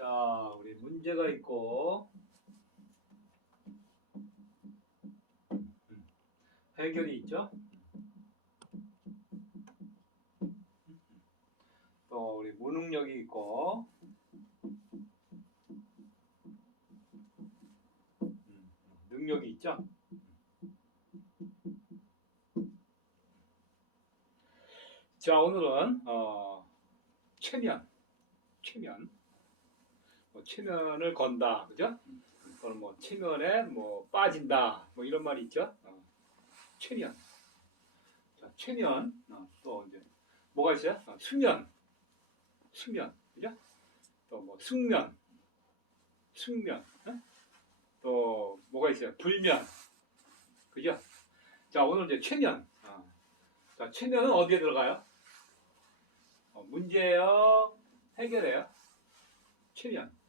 자, 우리 문제가 있고. 음, 해결이 있죠. 또 우리 무능력이 있고. 음, 능력이 있죠. 자, 오늘은 어, 최면, 최면, 뭐 최면을 건다, 그죠? 그럼 뭐 최면에 뭐 빠진다, 뭐 이런 말이 있죠. 어, 최면. 자, 최면. 어, 또 이제 뭐가 있어요? 어, 수면, 수면, 그죠? 또 뭐 숙면, 숙면. 어? 또 뭐가 있어요? 불면, 그죠? 자, 오늘 이제 최면. 어. 자, 최면은 어디에 들어가요? 어, 문제요, 해결해요. 최면.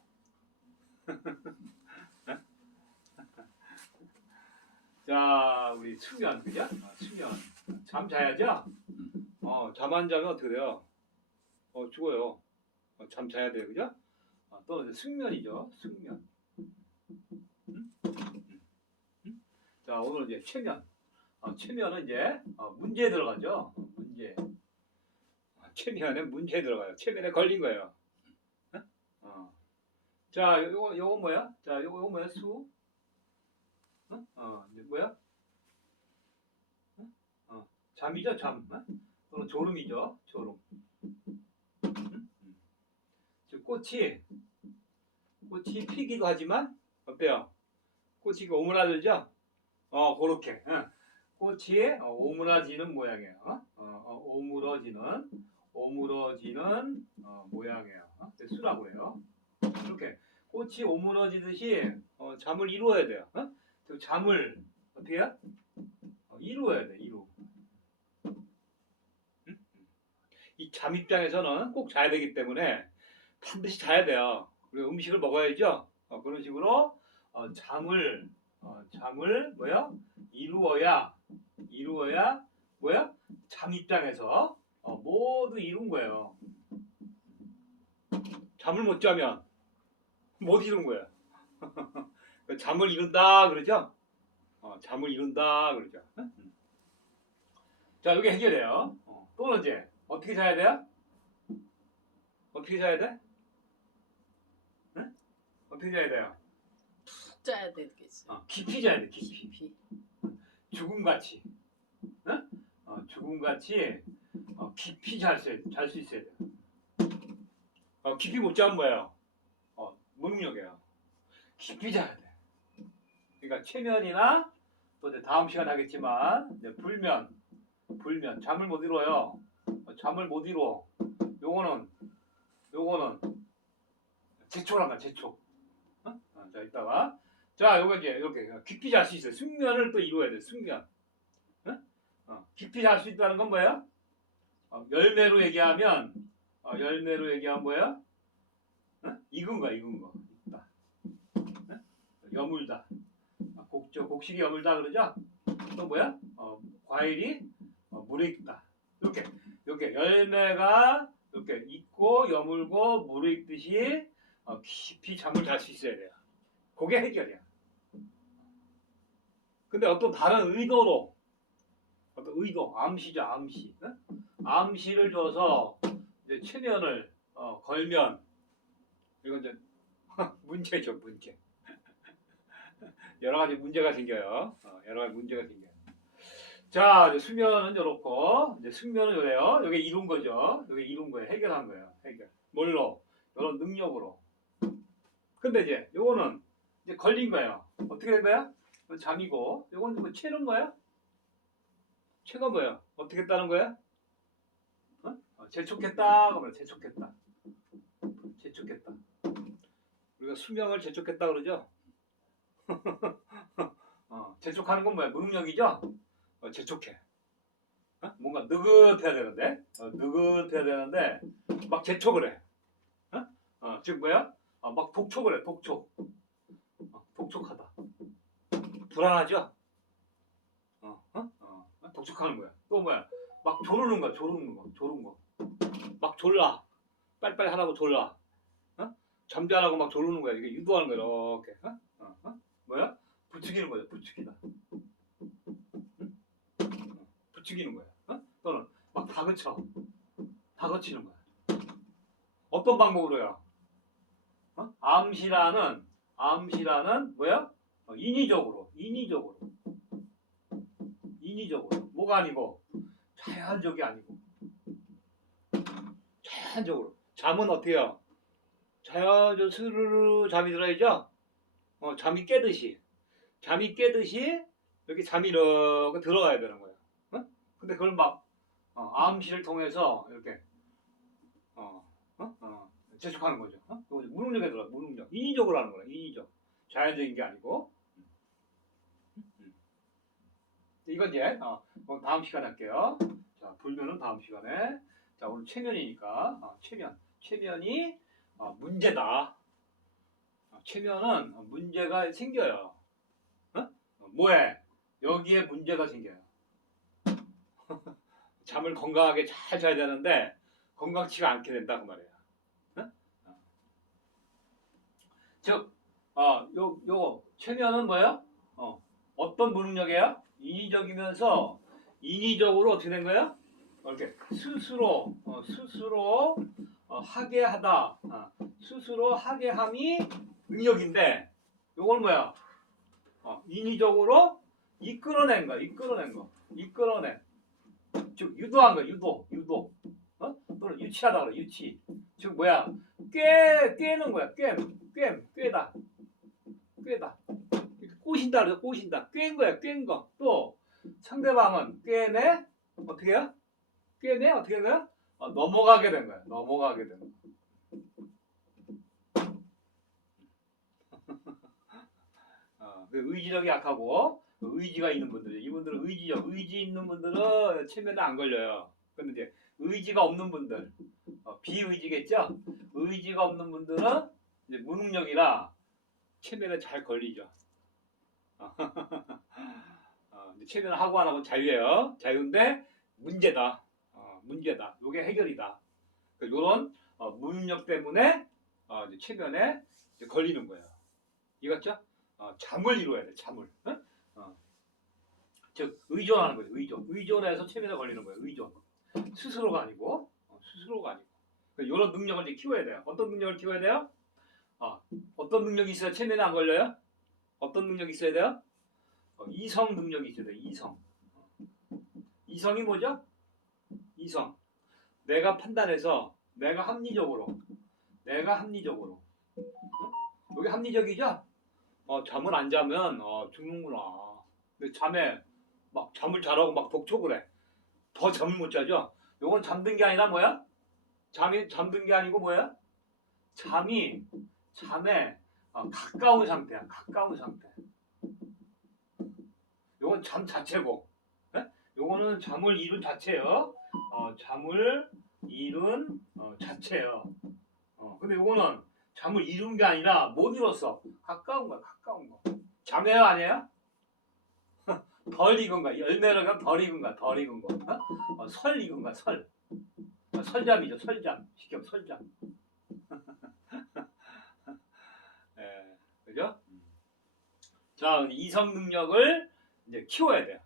자, 우리 수면, 그죠? 어, 수면. 잠 자야죠? 어, 잠 안 자면 어떻게 돼요? 어, 죽어요. 어, 잠 자야 돼요, 그죠? 어, 또 숙면이죠, 숙면. 음? 음? 음? 자, 오늘 이제 최면. 어, 최면은 이제 어, 문제에 들어가죠. 어, 문제. 어, 최면에 문제에 들어가요. 최면에 걸린 거예요. 자, 요거 요거 뭐야? 자, 요거 요거 뭐야? 수? 어? 어, 이제 뭐야? 어? 어, 잠이죠, 잠. 어? 또는 졸음이죠, 졸음. 음? 음. 꽃이 꽃이 피기도 하지만 어때요? 꽃이 그 오므라들죠? 어, 그렇게. 어. 꽃이 어, 오므라지는 모양이에요. 어? 어, 어, 오므러지는 오므러지는 어, 모양이에요. 어? 그래서 수라고 해요. 이렇게 꽃이 오므러지듯이 어, 잠을 이루어야 돼요. 어? 그 잠을 어떻게 해요? 어, 이루어야 돼. 이루. 응? 이잠 입장에서는 꼭 자야 되기 때문에 반드시 자야 돼요. 그리고 음식을 먹어야죠. 어, 그런 식으로 어, 잠을 어, 잠을 뭐야? 이루어야 이루어야 뭐야? 잠 입장에서 어, 모두 이룬 거예요. 잠을 못 자면 못 이룬 거야. 잠을 이룬다 그러죠? 어, 잠을 이룬다 그러죠. 응? 자, 여기 해결해요. 어, 또 이제 어떻게 자야 돼요? 어떻게 자야 돼? 응? 어떻게 자야 돼요? 푹 자야 되겠지. 어, 깊이 자야 돼, 깊이. 깊이. 죽음같이. 응? 어, 죽음같이 어, 깊이 잘 수 있어야 돼요. 어, 깊이 못 자면 뭐예요? 어, 무능력이에요. 깊이 자야 돼. 그러니까 최면이나 또 이제 다음 시간 에 하겠지만 이제 불면, 불면 잠을 못. 어, 잠을 못 이루어. 요거는 요거는 제초란 말이야, 제초. 어? 어, 자 이따가 자 요거 이제 이렇게 깊이 잘 수 있어요. 숙면을 또 이루어야 돼. 숙면. 어? 어, 깊이 잘 수 있다는 건 뭐예요? 어, 열매로 얘기하면 어, 열매로 얘기하면 뭐예요? 어? 익은 거야, 익은 거. 어? 여물다. 아, 곡조, 곡식이 여물다 그러죠? 또 뭐야? 어, 과일이 어, 물에 익다. 이렇게, 이렇게 열매가 이렇게 익고 여물고 물에 익듯이 어, 깊이 잠을 잘 수 있어야 돼요. 그게 해결이야. 근데 어떤 다른 의도로 어떤 의도, 암시죠, 암시. 어? 암시를 줘서 이제 최면을 어, 걸면 이건 이제 문제죠, 문제. 여러 가지 문제가 생겨요. 어, 여러 가지 문제가 생겨요. 자, 수면은 이렇고 이제 숙면은 이래요. 여기 이룬 거죠. 여기 이룬 거예요. 해결한 거예요. 해결. 뭘로? 이런 능력으로. 근데 이제 요거는 이제 걸린 거예요. 어떻게 된 거야? 잠이고 요건 뭐 채는 거야? 채가 뭐야? 어떻게 했다는 거야? 어? 어, 재촉했다 그러면 재촉했다. 재촉했다. 우리가 수명을 재촉했다 그러죠? 어, 재촉하는 건 뭐야? 무능력이죠? 어, 재촉해. 어? 뭔가 느긋해야 되는데, 어, 느긋해야 되는데 막 재촉을 해. 어? 어, 즉 뭐야? 어, 막 독촉을 해. 독촉. 어, 독촉하다. 불안하죠? 어, 어? 어, 독촉하는 거야. 또 뭐야? 막 조르는 거야. 조르는 거. 조르는 거. 막 졸라. 빨리빨리 하라고 졸라. 어? 잠자라고 막 조르는 거야. 이게 유도하는 거야. 이렇게. 어? 어? 어? 뭐야? 부추기는 거야. 부추기다. 응? 어, 부추기는 거야. 어? 또는 막 다그쳐. 다그치는 거야. 어떤 방법으로요? 어? 암시라는 암시라는 뭐야? 어, 인위적으로, 인위적으로, 인위적으로. 뭐가 아니고 자연적이 아니고 자연적으로. 잠은 어때요? 자연적으로 스르르 잠이 들어야죠. 어, 잠이 깨듯이, 잠이 깨듯이 이렇게 잠이 이렇게 들어가야 되는 거예요. 어? 근데 그걸 막 어, 암시를 통해서 이렇게 어, 어? 어, 재촉하는 거죠. 어? 무능력에 들어, 무능력. 인위적으로 하는 거야, 인위적. 자연적인 게 아니고. 음. 이건 이제 어, 다음 시간에 할게요. 자, 불면은 다음 시간에. 자, 오늘 최면이니까 어, 최면. 최면이 어, 문제다. 어, 최면은 어, 문제가 생겨요. 어? 어, 뭐에? 여기에 문제가 생겨요. 잠을 건강하게 잘 자야 되는데 건강치가 않게 된다 그 말이에요. 어? 어. 즉, 어, 요, 요, 최면은 뭐예요? 어, 어떤 무능력이에요? 인위적이면서 인위적으로 어떻게 된 거예요? 이렇게 스스로, 어, 스스로 어, 하게 하다, 어, 스스로 하게 함이 능력인데, 요건 뭐야? 어, 인위적으로 이끌어낸 거, 이끌어낸 거, 이끌어낸. 즉 유도한 거, 유도, 유도. 어? 또는 유치하다 그래, 유치. 즉 뭐야? 꿰, 꿰는 거야, 꿰, 꿰, 꿰다, 꿰다. 꼬신다 그래, 꼬신다. 꿰인 거야, 꿰인 거. 또 상대방은 꿰네, 어떻게 해요? 꿰네, 어떻게 된 거야? 어, 넘어가게 된 거야, 넘어가게 된 거야. 어, 그 의지력이 약하고 의지가 있는 분들, 이분들은 의지력, 의지 있는 분들은 체면에 안 걸려요. 근데 이제 의지가 없는 분들, 어, 비의지겠죠? 의지가 없는 분들은 이제 무능력이라 체면에 잘 걸리죠. 어, 이제 체면 하고 안 하고 자유예요. 자유인데 문제다. 어, 문제다. 요게 해결이다. 이런 어, 무능력 때문에 어, 이제 체면에 이제 걸리는 거예요. 이겼죠? 어, 잠을 이루어야 돼. 잠을. 어? 어. 즉 의존하는 거죠. 의존. 의존해서 체면에 걸리는 거예요. 의존. 스스로가 아니고 어, 스스로가 아니고. 이런 능력을 이제 키워야 돼요. 어떤 능력을 키워야 돼요? 어, 어떤 능력이 있어야 체면에 안 걸려요? 어떤 능력이 있어야 돼요? 어, 이성 능력이 있어야 돼요. 이성. 어. 이성이 뭐죠? 이성. 내가 판단해서 내가 합리적으로 내가 합리적으로 어? 여기 합리적이죠? 어, 잠을 안 자면 어, 죽는구나. 근데 잠에 막 잠을 자라고 막 독촉을 해. 더 잠을 못 자죠? 요건 잠든 게 아니라 뭐야? 잠이 잠든 게 아니고 뭐야? 잠이 잠에 어, 가까운 상태야. 가까운 상태. 요건 잠 자체고. 예? 요거는 잠을 이룬 자체예요. 어, 잠을 이룬 어, 자체예요. 어, 근데 요거는 잠을 이룬 게 아니라 못 이뤘어. 가까운 거야, 가까운 거. 잠이에요, 아니에요? 덜 익은 거야. 열매를 가덜 익은 거야, 덜 익은 거. 어? 어, 설 익은 거야, 설. 어, 설잠이죠, 설잠. 말하면 설잠. 예, 그죠? 자, 이성 능력을 이제 키워야 돼요.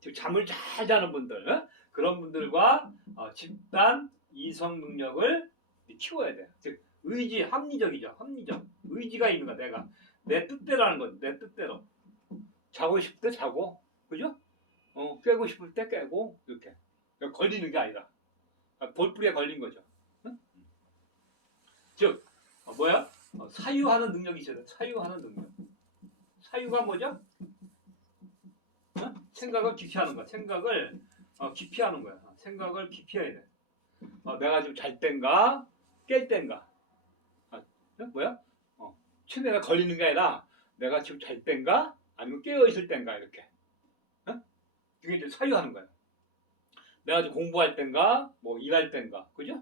즉, 잠을 잘 자는 분들, 어? 그런 분들과 어, 집단 이성 능력을 키워야 돼요. 즉, 의지, 합리적이죠. 합리적. 의지가 있는 거야, 내가. 내 뜻대로 하는 거지, 내 뜻대로. 자고 싶을 때 자고, 그죠? 어, 깨고 싶을 때 깨고, 이렇게. 걸리는 게 아니라. 아, 볼뿌리에 걸린 거죠. 응? 즉, 어, 뭐야? 어, 사유하는 능력이 있어야 돼. 사유하는 능력. 사유가 뭐죠? 어? 생각을 깊이 하는 거야. 생각을 어, 깊이 하는 거야. 어, 생각을 깊이 해야 돼. 어, 내가 지금 잘 땐가, 깰 땐가. 아, 어? 뭐야? 어, 최내가 걸리는 게 아니라 내가 지금 잘 땐가, 아니면 깨어 있을 땐가 이렇게. 어? 이게 이제 사유하는 거야. 내가 지금 공부할 땐가, 뭐 일할 땐가, 그죠?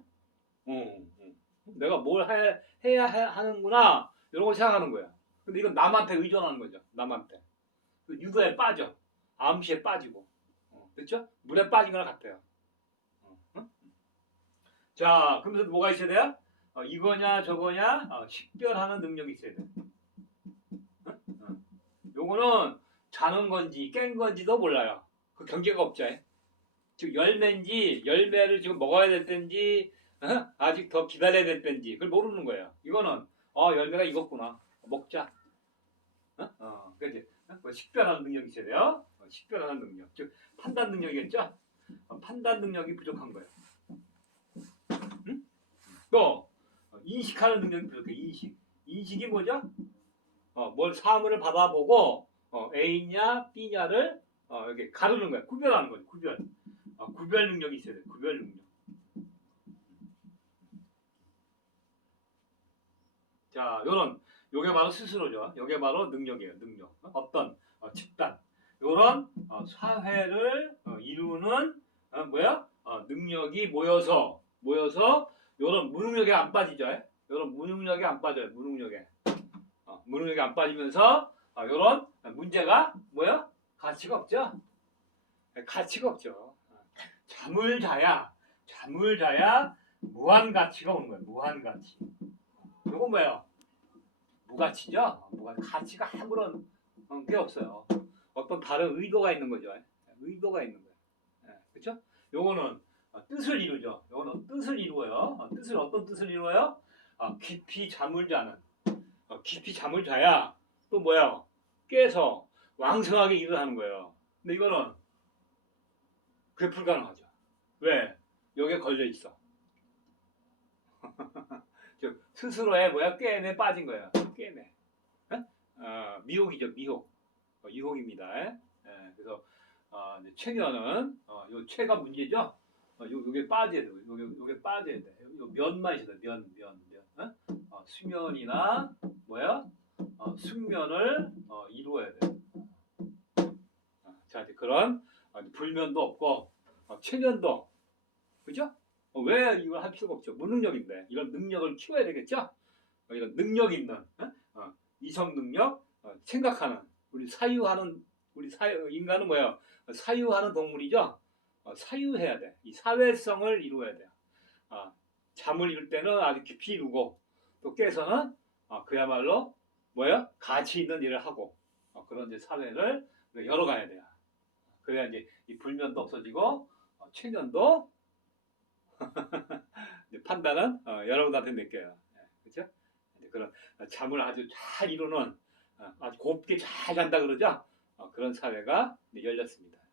어, 어. 내가 뭘 해, 해야 해- 하는구나 이런 걸 생각하는 거야. 근데 이건 남한테 의존하는 거죠. 남한테. 그 유도에 빠져. 암시에 빠지고. 어, 그렇죠? 물에 빠진 거랑 같아요. 어, 어? 자, 그러면서 뭐가 있어야 돼요? 어, 이거냐 저거냐 어, 식별하는 능력이 있어야 돼. 어? 어. 요거는 자는 건지 깬 건지도 몰라요. 그 경계가 없죠. 즉 열매인지 열매를 지금 먹어야 될 때인지 어? 아직 더 기다려야 될 때인지 그걸 모르는 거예요. 이거는 어 열매가 익었구나 먹자. 어? 어, 그지? 어? 뭐 식별하는 능력이 있어야 돼요. 어, 식별하는 능력, 즉 판단 능력이겠죠. 어, 판단 능력이 부족한 거예요. 응? 또 어, 인식하는 능력이 부족해. 인식. 인식이 뭐죠? 어, 뭘 사물을 받아보고 어, A냐 B냐를 어, 이렇게 가르는 거야. 구별하는 거죠. 구별. 어, 구별 능력이 있어야 돼. 구별 능력. 자, 요런 요게 바로 스스로죠. 요게 바로 능력이에요. 능력. 어, 어떤 어, 집단. 요런 어, 사회를 어, 이루는 어, 뭐야? 어, 능력이 모여서 모여서 요런 무능력에 안 빠지죠. 예? 요런 무능력에 안 빠져요. 무능력에. 어, 무능력에 안 빠지면서 어, 요런 문제가 뭐야? 가치가 없죠. 예, 가치가 없죠. 어, 잠을 자야 잠을 자야 무한 가치가 오는 거예요. 무한 가치. 요건 뭐예요? 무가치죠. 무가 가치가 아무런 어, 게 없어요. 어떤 다른 의도가 있는 거죠. 예, 의도가 있는 거예요. 예, 그렇죠? 요거는 어, 뜻을 이루죠. 요거는 뜻을 이루어요. 어, 뜻을 어떤 뜻을 이루어요? 어, 깊이 잠을 자는. 어, 깊이 잠을 자야 또 뭐야? 깨서 왕성하게 일을 하는 거예요. 근데 이거는 그게 불가능하죠. 왜? 여기에 걸려 있어. 즉 스스로의 뭐야 깨에 빠진 거야. 깨에. 어, 미혹이죠. 미혹. 어, 유혹입니다. 예, 그래서 어, 최면은 어, 요 최가 문제죠. 어, 요 요게 빠져야 돼. 요게 요게 빠져야 돼. 요 면만 있어야 돼. 면, 면, 면. 어? 어, 수면이나 뭐야? 어, 숙면을 어, 이루어야 돼. 어, 자 이제 그런 어, 불면도 없고 어, 최면도 그죠? 어, 왜 이걸 할 필요가 없죠? 무능력인데 이런 능력을 키워야 되겠죠? 어, 이런 능력 있는 어? 어, 이성 능력 어, 생각하는 우리 사유하는 우리 사유 인간은 뭐야? 사유하는 동물이죠. 어, 사유해야 돼. 이 사회성을 이루어야 돼요. 아, 잠을 이룰 때는 아주 깊이 이루고 또 깨서는 아, 그야말로 뭐야? 가치 있는 일을 하고 어, 그런 이제 사회를 열어가야 돼요. 그래야 이제 이 불면도 없어지고 어, 이제 판단은 어, 여러분한테 맡겨요. 그렇죠? 그런 잠을 아주 잘 이루는 어, 아주 곱게 잘 잔다 그러죠. 어, 그런 사회가 열렸습니다.